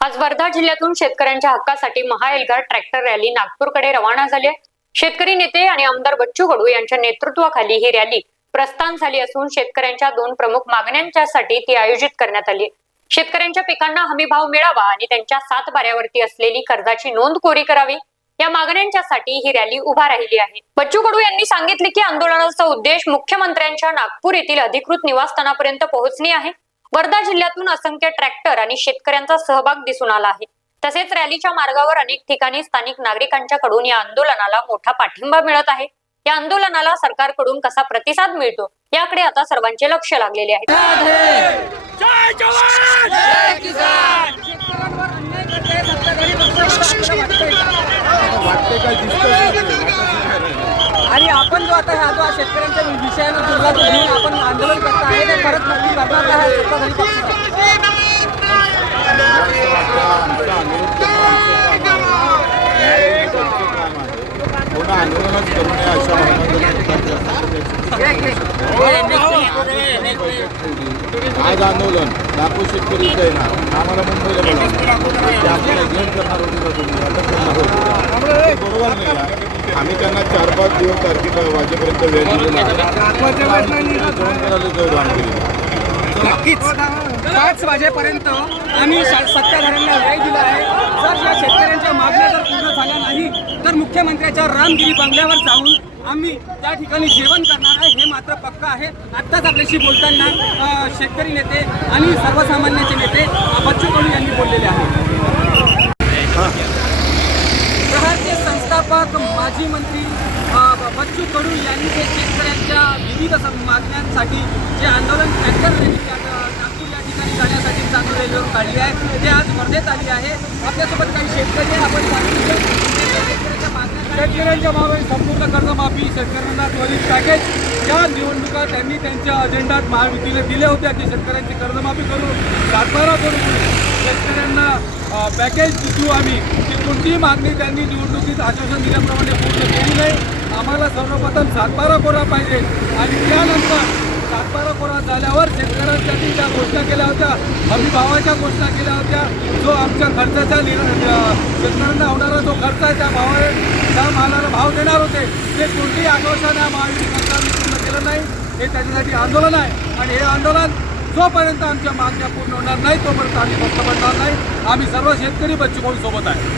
आज वर्धा जिल्ह्यातून शेतकऱ्यांच्या हक्कासाठी महाएल्गार ट्रॅक्टर रॅली नागपूरकडे रवाना झाली आहे. शेतकरी नेते आणि आमदार बच्चू कडू यांच्या नेतृत्वाखाली ही रॅली प्रस्थान झाली असून शेतकऱ्यांच्या दोन प्रमुख मागण्यांच्यासाठी ती आयोजित करण्यात आली शेतकऱ्यांच्या पिकांना हमी भाव मिळावा आणि त्यांच्या सात बाऱ्यावरती असलेली कर्जाची नोंद कोरी करावी या मागण्यांच्यासाठी ही रॅली उभा राहिली आहे. बच्चू कडू यांनी सांगितले की आंदोलनाचा उद्देश मुख्यमंत्र्यांच्या नागपूर येथील अधिकृत निवासस्थानापर्यंत पोहोचणे आहे. वर्धा जिल्ह्यातून असंख्य ट्रॅक्टर आणि शेतकऱ्यांचा सहभाग दिसून आला आहे. तसेच रॅलीच्या मार्गावर अनेक ठिकाणी स्थानिक नागरिकांच्याकडून या आंदोलनाला मोठा पाठिंबा मिळत आहे. या आंदोलनाला सरकारकडून कसा प्रतिसाद मिळतो याकडे आता सर्वांचे लक्ष लागलेले आहे. जय जवान! जय किसान! आणि आपण जो आता हा जो शेतकऱ्यांच्या विषयानं आपण आंदोलन ते परत नक्की करणार का हा सत्ताधारी पक्ष आंदोलनच करू नये अशा आज आंदोलन लाखो शेतकरी येणार. आम्हाला मुंबईला आपल्याला घेऊन करणार होते बरोबर नाही. आम्ही त्यांना चार पाच दिवस तारखेला वाजेपर्यंत वेळ दिलेला जेवण करायला जाऊ नक्कीच. पाच वाजेपर्यंत आम्ही सत्ताधाऱ्यांना वेळ दिला आहे. जर या शेतकऱ्यांच्या मागण्या जर पूर्ण झाल्या नाही तर मुख्यमंत्र्याच्या रामगिरी बंगल्यावर जाऊन आम्ही त्या ठिकाणी जेवण करणार आहे हे मात्र पक्क आहे. आत्ताच आपल्याशी बोलताना शेतकरी नेते आणि सर्वसामान्यांचे नेते बच्चू कडू यांनी बोललेले आहे प्रहारचे संस्थापक माजी मंत्री बच्चू कडू यांनी हे शेतकऱ्यांच्या विविध मागण्यांसाठी जे आंदोलन ट्रॅक्टर रॅली या- नागपूर या ठिकाणी जाण्यासाठी काढली आहे. ते आज वर्धेत आली आहे आपल्यासोबत काही शेतकरी आपण शेतकऱ्यांच्या मागण्या मागे संपूर्ण कर्जमाफी शेतकऱ्यांना त्वरित पॅकेज या निवडणुका त्यांनी त्यांच्या अजेंडात महायुतीला दिले होत्या की शेतकऱ्यांची कर्जमाफी करू सातबारा करू शेतकऱ्यांना पॅकेज देऊ आम्ही. ती कोणतीही मागणी त्यांनी निवडणुकीत आश्वासन दिल्याप्रमाणे पूर्ण केली नाही. आम्हाला सर्वप्रथम सातबारा कोरा पाहिजे. आणि त्यानंतर सातबारा कोरा झाल्यावर शेतकऱ्यांसाठी ज्या घोषणा केल्या होत्या हमी भावाच्या घोषणा केल्या होत्या जो आमच्या खर्चाचा शेतकऱ्यांना होणारा जो खर्च आहे त्या भावा त्या मालाला भाव देणार होते. ते कोणतेही आश्वासन या महायुती सरकारने पूर्ण केलं नाही. हे त्याच्यासाठी आंदोलन आहे. आणि हे आंदोलन जोपर्यंत आमच्या मागण्या पूर्ण होणार नाही तोपर्यंत आम्ही फक्त पडणार नाही. आम्ही सर्व शेतकरी बच्चू सोबत आहे.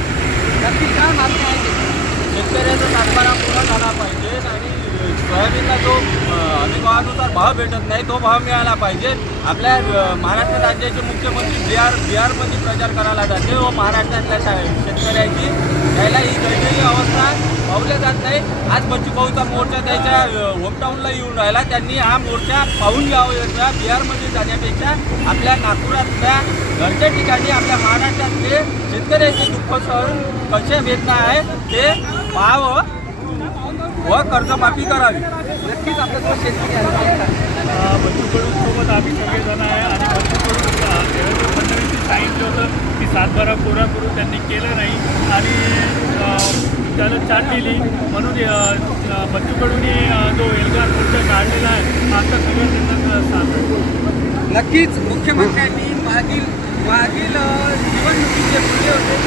नक्की काय मागणी आहे? शेतकऱ्याचा सातबारा पूर्ण झाला पाहिजे आणि सोयाबीनला जो हमीभावानुसार भाव भेटत नाही तो भाव मिळाला पाहिजे. आपल्या महाराष्ट्र राज्याचे मुख्यमंत्री बिहार बिहारमध्ये प्रचार करायला जाते व हो महाराष्ट्रातल्या शा- शेतकऱ्याची. त्याला ही दयनीय अवस्था पावल्या जात नाही. आज बच्चू भाऊचा मोर्चा त्याच्या होमटाऊनला येऊन राहिला. त्यांनी हा मोर्चा पाहून घ्यावा बिहारमध्ये जाण्यापेक्षा आपल्या नागपुरातल्या घरच्या ठिकाणी आपल्या महाराष्ट्रातले शेतकऱ्याचे दुःख सहन कसे वेदना आहे ते पाहावं व कर्जमाफी करावी. नक्कीच आपल्यासोबत शेतकरी बच्चू कडूंसोबत आम्ही सगळेजण आहे आणि कडू देवेंद्र फडणवीसनी सांगितलं होतं की सातबारा कोरा करू त्यांनी केलं नाही. आणि अ, त्याला चाट दिली. म्हणून कडूंनी अ, जो एल्गार मोर्चा काढलेला आहे आता सगळं त्यांना साथ नक्कीच मुख्यमंत्र्यांनी मागील मागील निवडणुकीचे मुद्दे होते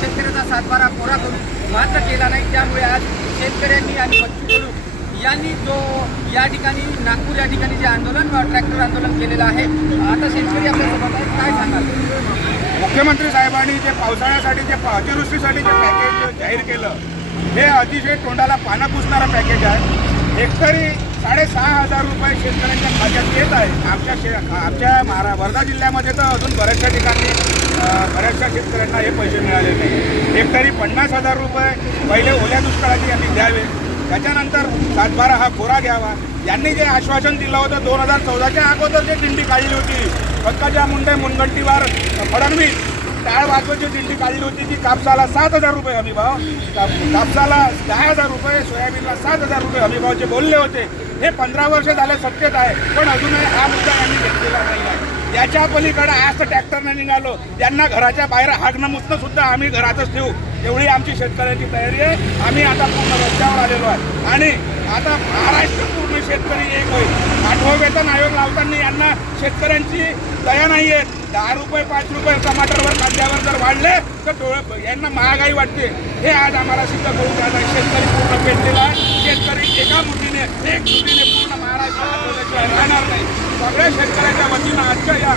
शेतकऱ्याचा सातबारा कोरा करून मात्र केला नाही. त्यामुळे आज शेतकऱ्यांनी आणि कडू यांनी जो या ठिकाणी नागपूर या ठिकाणी जे आंदोलन ट्रॅक्टर आंदोलन केलेलं आहे आता शेतकरी आपल्यासोबत आहे काय सांगाल? मुख्यमंत्री साहेबांनी जे पावसाळ्यासाठी जे अतिवृष्टीसाठी जे पॅकेज जाहीर केलं हे अतिशय तोंडाला पानं पुसणारं पॅकेज आहे. एकतरी साडेसहा हजार रुपये शेतकऱ्यांच्या खात्यात येत आहे. आमच्या शे आमच्या महारा वर्धा जिल्ह्यामध्ये तर अजून बऱ्याचशा ठिकाणी बऱ्याचशा शेतकऱ्यांना हे पैसे मिळाले नाही एकतरी पन्नास हजार रुपये पहिले ओल्या दुष्काळाचे यांनी द्यावे. त्याच्यानंतर सातबारा हा कोरा घ्यावा. यांनी जे आश्वासन दिलं होतं दोन हजार चौदाच्या अगोदर जे दिंडी काढली होती पंकजा मुंडे मुनगंटीवार फडणवीस टाळ वाजवायची दिंडी काढली होती की कापसाला सात हजार रुपये हमीभाव काप कापसाला दहा हजार रुपये सोयाबीनला सात हजार रुपये हमीभावचे बोलले होते हे पंधरा वर्ष झाले सत्यत आहे पण अजूनही हा मुद्दा यांनी घेतलेला नाही आहे. याच्या पलीकडे आज तर ट्रॅक्टरने निघालो यांना घराच्या बाहेर हागणं मुतणं सुद्धा आम्ही घरातच ठेवू. एवढी आमची शेतकऱ्याची तयारी आहे. आम्ही आता पूर्ण रस्त्यावर आलेलो आहे. आणि आता महाराष्ट्र पूर्ण शेतकरी एक होईल. आठवं वेतन आयोग लावताना यांना शेतकऱ्यांची दया नाही आहे. दहा रुपये पाच रुपये टमाटरवर कांद्यावर वाढले तर डोळे यांना महागाई वाटते. हे आज आम्हाला सिद्ध करून द्यायचं आहे. शेतकरी पूर्ण पेटलेला आहे. शेतकरी एका मुठीने एक मुठीने पूर्ण महाराष्ट्र राहणार नाही. सगळ्या शेतकऱ्याच्या वतीनं आजच्या या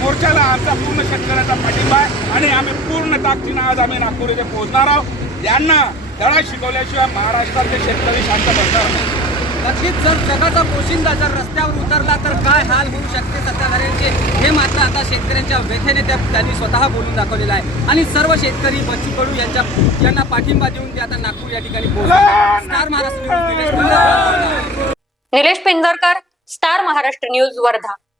मोर्चाला आमचा पूर्ण शेतकऱ्याचा पाठिंबा आहे आणि आम्ही पूर्ण ताकदीनं आज आम्ही नागपूर इथे पोहोचणार आहोत. यांना धडा शिकवल्याशिवाय महाराष्ट्रातले शेतकरी शांत बसणार नाही. नक्कीच जर जगाचा पोशिंदा जर रस्त्यावर उतरला तर काय हाल होऊ शकते सत्ताधाऱ्यांचे? हे मात्र आता शेतकऱ्यांच्या व्यथेने त्या त्यांनी स्वतः बोलून दाखवलेलं आहे. आणि सर्व शेतकरी बच्चू कडू यांच्या यांना पाठिंबा देऊन ते आता नागपूर या ठिकाणी पोहोचले Star Maharashtra News Nilesh Pendharkar Star Maharashtra News Wardha.